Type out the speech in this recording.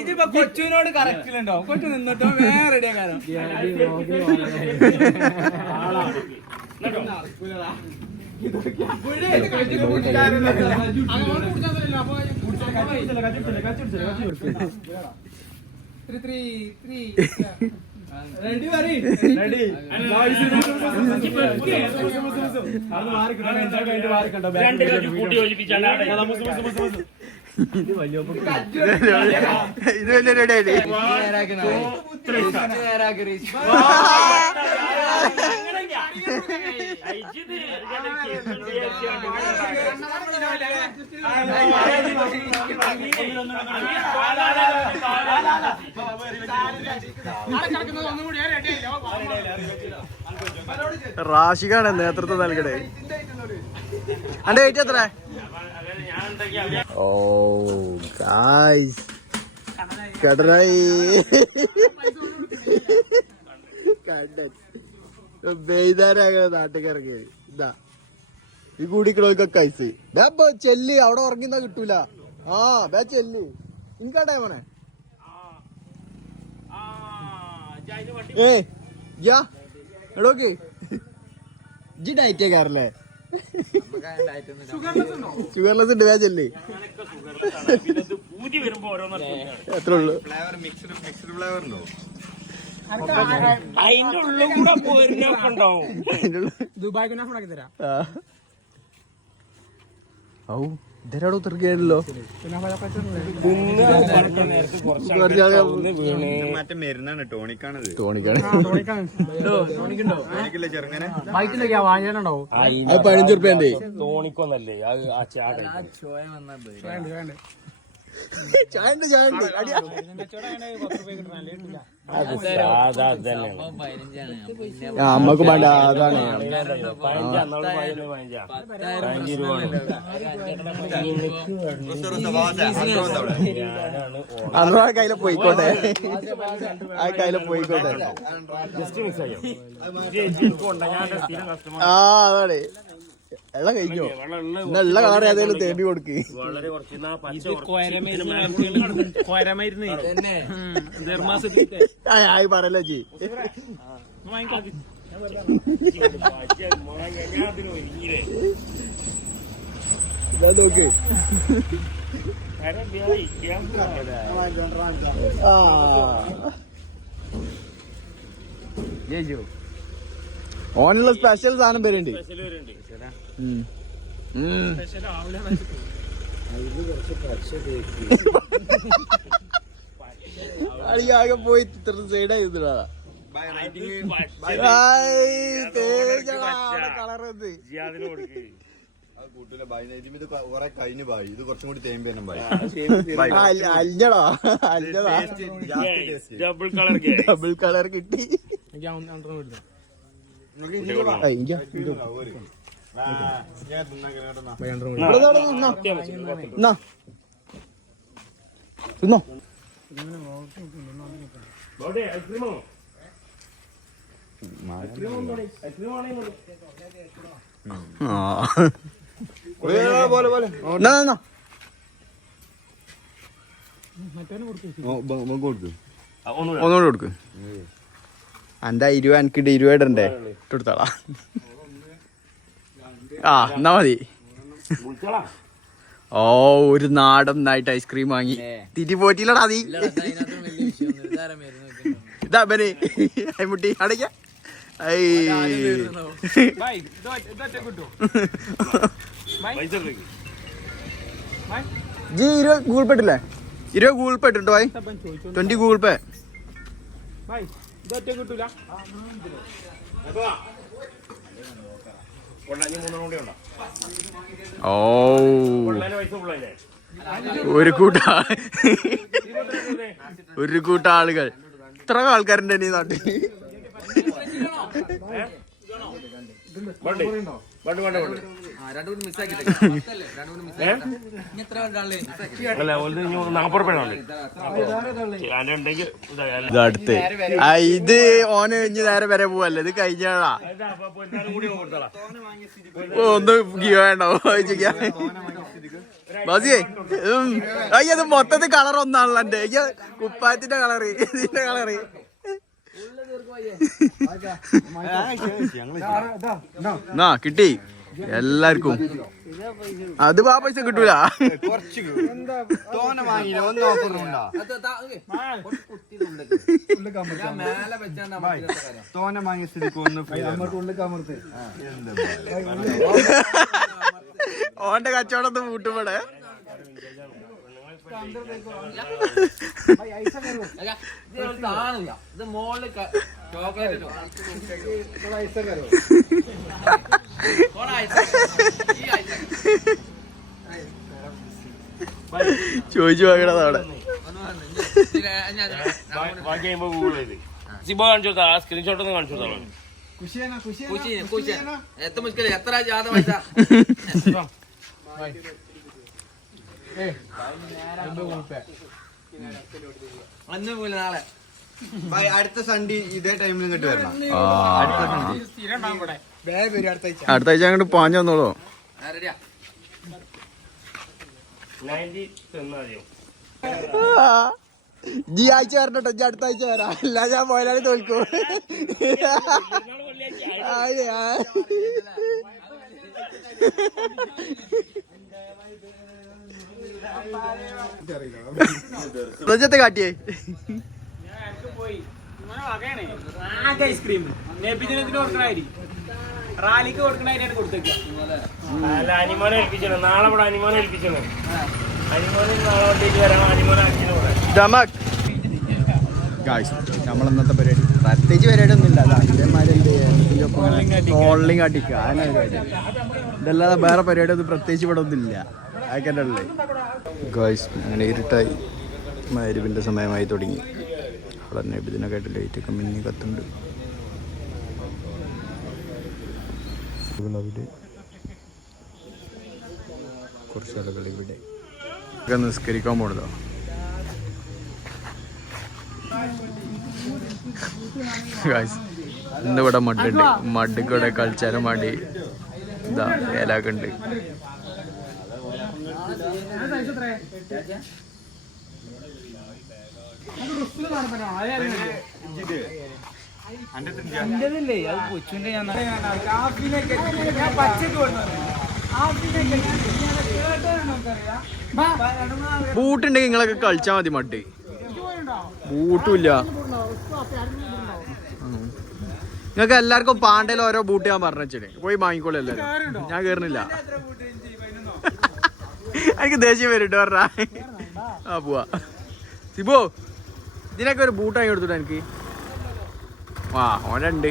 ഇതിപ്പോ കൊച്ചുവിനോട് കറക്റ്റിലുണ്ടോ? കൊച്ചു നിന്നിട്ടോ വേറെ റെഡിയാ കാരണം ഇത് വലിയ റെഡിയായി റാഷിക്കാണ് നേതൃത്വം നൽകണേ. അന്റെ ഏറ്റ് എത്ര? ഓ ഗായ്സ് കടലായി ബെയ്താരാകണ നാട്ടിൽ ഇറങ്ങിയത്. ഇതാ ഈ കൂടിക്കണോക്കൊക്കെ ഐസ് ബേ ചെല്ല്. അവിടെ ഉറങ്ങിന്നാ കിട്ടൂല. ആ ബേ ചെല്ല്. എനിക്കാട്ടെ മോനെ. യാ എടോക്ക് ജി ഡയറ്റ് കാറല്ലേ? ഷുഗർലെസ് ഉണ്ട്. വേ ചെല്ല്. എത്ര ഉള്ളു? അതിന്റെ ഉള്ളിൽ കൂടെ പോയിരുന്നൊക്കെ ഉണ്ടാവും. ഔ ഇതരാടോ തീർക്കയാണല്ലോ. മറ്റേ മരുന്നാണ് ടോണിക്കാണത്. ടോണിക്കാണ്. ചെറുങ്ങനെ 15 റുപ്യന്റെ തോണിക്കൊന്നല്ലേ ചായണ്ട് ചായണ്ട് അമ്മക്ക് വേണ്ട. അതാണ് അന്ന് ആ കയ്യില് പോയിക്കോട്ടെ. ആ കയ്യില് പോയിക്കോട്ടെ. ആ അതാണ് വെള്ളം കഴിഞ്ഞോ? നല്ല കളർ ഏതായാലും തേടി കൊടുക്ക്. പറയല്ലോ ജി. നോക്ക് ഓനുള്ള സ്പെഷ്യൽ സാധനം വരുന്നുണ്ട്. ആകെ പോയി ഇത്ര സൈഡായി കളറത് കഴിഞ്ഞു ബായി. ഇത് കുറച്ചും കൂടി തേമ്പേനും അല്ലടാ അല്ലടാ. ഡബിൾ കളർ കിട്ടി. തിന്നോ ഒന്നുകൂടെ കൊടുക്ക്. എന്റെ 20 എനിക്കിട്ട് 20 ഇടണ്ടേ? ഇട്ടെടുത്താളാ. ആ എന്നാ മതി. ഓ ഒരു നാടൻ നായിട്ട് ഐസ്ക്രീം വാങ്ങി തിരി പോറ്റില്ലടാ നീ. ഇതാ ബനെ മുട്ടി അടയ്ക്ക. ജി 20 ഗൂഗിൾ പേ ഇട്ടില്ലേ? 20 ഗൂഗിൾ പേ ഇട്ടോ ഭായി. 20 ഗൂഗിൾ പേ. ഓ ഒരു കൂട്ട ആളുകൾ. ഇത്ര ആൾക്കാരുണ്ട് ഈ നാട്ടിൽ. വണ്ടി അല്ല ഓല് 40 രൂപയാണ് ഉണ്ടെങ്കിൽ ഇത് അടുത്ത് ഇത് ഓന് കഴിഞ്ഞ് നേരെ വരെ പോവല്ലേ ഇത് കഴിഞ്ഞാടാ ഒന്ന് വേണ്ടോ ബസിയേ അയ്യത് മൊത്തത്തിൽ കളർ ഒന്നാണല്ലോ എന്റെ കുപ്പായത്തിന്റെ കളറ് ഇതിന്റെ കളറ് ആ കിട്ടി എല്ലാവർക്കും അത് ആ പൈസ കിട്ടൂല തോനെ വാങ്ങിയ സ്ഥിതിക്ക് ഒന്ന് ഓന്റെ കച്ചവടം പൂട്ടുമ്പോടെ ചോദിച്ചു വാങ്ങണത് അവിടെ ബാക്കി കഴിയുമ്പോ ഗൂഗിൾ ചെയ്ത് സിബോ കാണിച്ചു കൊടുത്താ സ്ക്രീൻഷോട്ട് ഒന്ന് കാണിച്ചു കൊടുത്താൽ നാളെ അടുത്ത സൺഡേ ഇതേ ടൈമിൽ ഇങ്ങോട്ട് വരണം. അടുത്ത ആഴ്ച അങ്ങോട്ട് പാഞ്ഞു വന്നോളൂ 90 തന്നാതിയോ ഈ ആഴ്ച വരട്ടോ ഞാൻ അടുത്ത ആഴ്ച വരാം അല്ല ഞാൻ പോയാലും തോൽക്കും റജത്തെ കാട്ടിയേ ഐസ്ക്രീം റാലിക്ക് കൊടുക്കണായിട്ട് കൊടുത്തേക്കാം അല്ല അനിമോനെ ഏൽപ്പിച്ചോ നാളെ ഇവിടെ അനിമോനെ ഏൽപ്പിച്ചോ അനിമോനെ നാളെ വണ്ടിക്ക് വരണം അനിമോനെ ആക്കിയാണ് നമ്മൾ ഇന്നത്തെ പരിപാടി പ്രത്യേകിച്ച് പരിപാടി ഒന്നും ഇല്ല ട്രോളിങ് അടിക്കുക അങ്ങനെ ഇതല്ലാതെ വേറെ പരിപാടി ഒന്നും പ്രത്യേകിച്ച് ഇവിടെ ഒന്നും ഇല്ല അതൊക്കെ ഉള്ളത് ഗായ്സ് അങ്ങനെ ഇരുട്ടായി മഗ്‌രിബിന്റെ സമയമായി തുടങ്ങി അവിടെ തന്നെ ഇതിനൊക്കെ ആയിട്ട് ലൈറ്റൊക്കെ മിന്നി കത്തുണ്ട് കുറച്ച് ആളുകൾ ഇവിടെ നിസ്കരിക്കാൻ പോണതോ ഇന്നിവിടെ മഡുണ്ട് മഡിക്കൂടെ കളിച്ചാലും മടി ഇതാ ഏലാക്കുണ്ട് ബൂട്ടുണ്ടെങ്കിൽ നിങ്ങളൊക്കെ കളിച്ചാ മതി മഡ് ബൂട്ടുമില്ല നിങ്ങൾക്ക് എല്ലാവർക്കും പാണ്ടയിൽ ഓരോ ബൂട്ട് ഞാൻ പറഞ്ഞു വെച്ചേ പോയി വാങ്ങിക്കോളൂ എല്ലാവരും ഞാൻ കേറുന്നില്ല എനിക്ക് ദേഷ്യം വരും പറഞ്ഞ ആ പോവാ സിബോ ഇതിനൊക്കെ ഒരു ബൂട്ട് വാങ്ങി കൊടുത്തിട്ട് എനിക്ക് ആ ഓനുണ്ട്